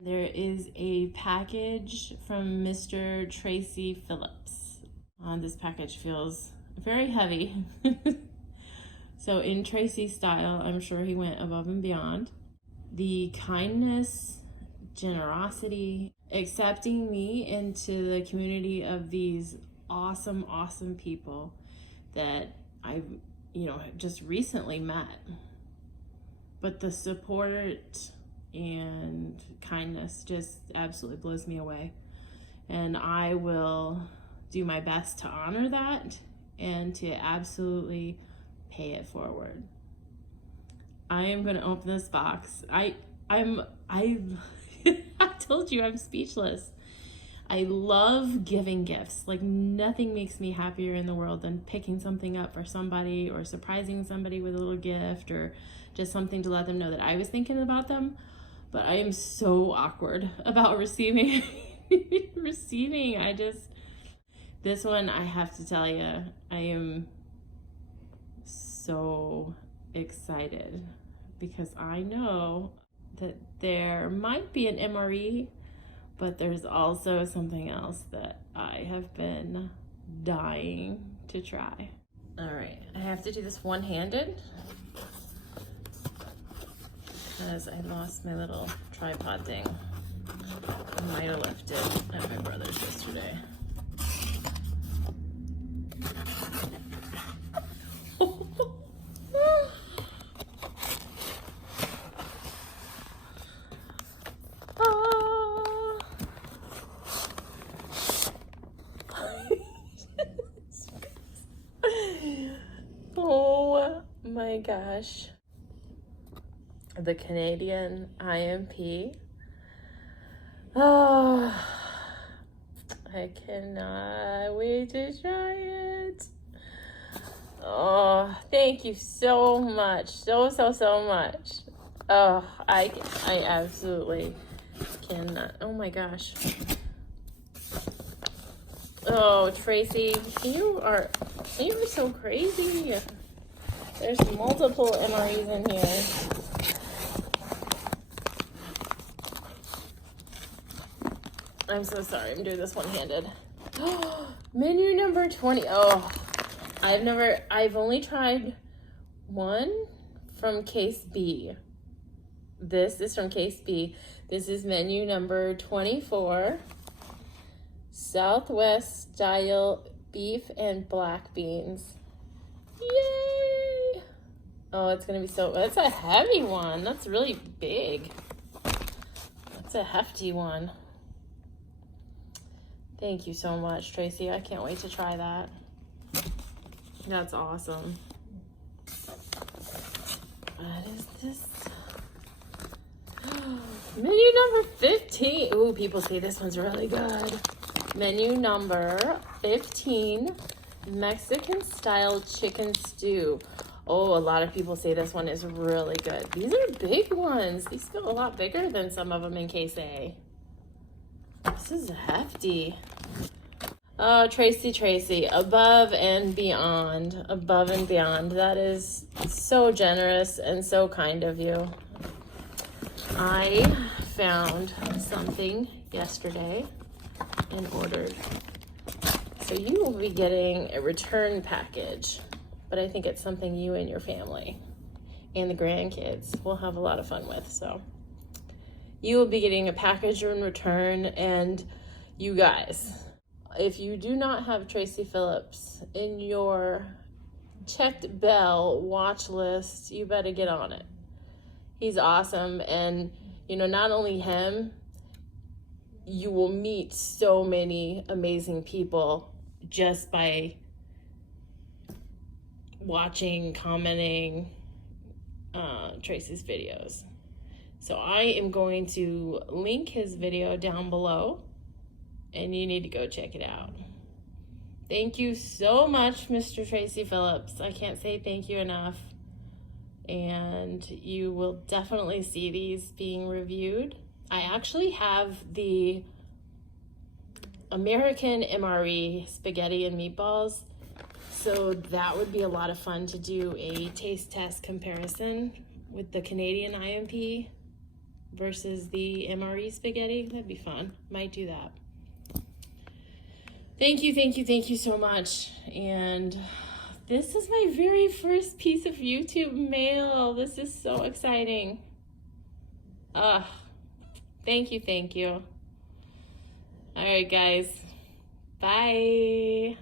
There is a package from Mr. TRACY PHILLIPS. This package feels very heavy. So in TRACY style, I'm sure he went above and beyond. The kindness, generosity, accepting me into the community of these awesome, awesome people that I've, just recently met. But the support and kindness just absolutely blows me away. And I will do my best to honor that and to absolutely pay it forward. I am going to open this box. I told you I'm speechless. I love giving gifts. Like, nothing makes me happier in the world than picking something up for somebody or surprising somebody with a little gift or just something to let them know that I was thinking about them. But I am so awkward about receiving. This one, I have to tell you, I am so excited because I know that there might be an MRE, but there's also something else that I have been dying to try. All right, I have to do this one-handed because I lost my little tripod thing. I might have left it at my brother's yesterday. Oh my gosh. The Canadian IMP. Oh, I cannot wait to try it. Oh, thank you so much. So much. Oh, I absolutely cannot. Oh my gosh. Oh, Tracy, you are so crazy. There's multiple MREs in here. I'm so sorry, I'm doing this one-handed. Menu number 20. Oh, I've only tried one from case B. This is from case B. This is menu number 24. Southwest style beef and black beans. Yay! Oh, it's gonna be that's a heavy one. That's really big. That's a hefty one. Thank you so much, Tracy. I can't wait to try that. That's awesome. What is this? Menu number 15. Ooh, people say this one's really good. Menu number 15, Mexican style chicken stew. Oh, a lot of people say this one is really good. These are big ones. These feel a lot bigger than some of them in case A. This is hefty. Oh, Tracy, above and beyond. Above and beyond. That is so generous and so kind of you. I found something yesterday and ordered. So you will be getting a return package, but I think it's something you and your family and the grandkids will have a lot of fun with. So you will be getting a package in return, and you guys, if you do not have TRACY PHILLIPS in your checked bell watch list, you better get on it. He's awesome, and not only him, you will meet so many amazing people just by watching, commenting Tracy's videos. So I am going to link his video down below, and you need to go check it out. Thank you so much, Mr. TRACY PHILLIPS. I can't say thank you enough. And you will definitely see these being reviewed. I actually have the American MRE spaghetti and meatballs, so that would be a lot of fun to do a taste test comparison with the Canadian IMP. versus the MRE spaghetti. That'd be fun. Might do that. Thank you so much. And this is my very first piece of YouTube mail. This is so exciting. Thank you. All right, guys. Bye.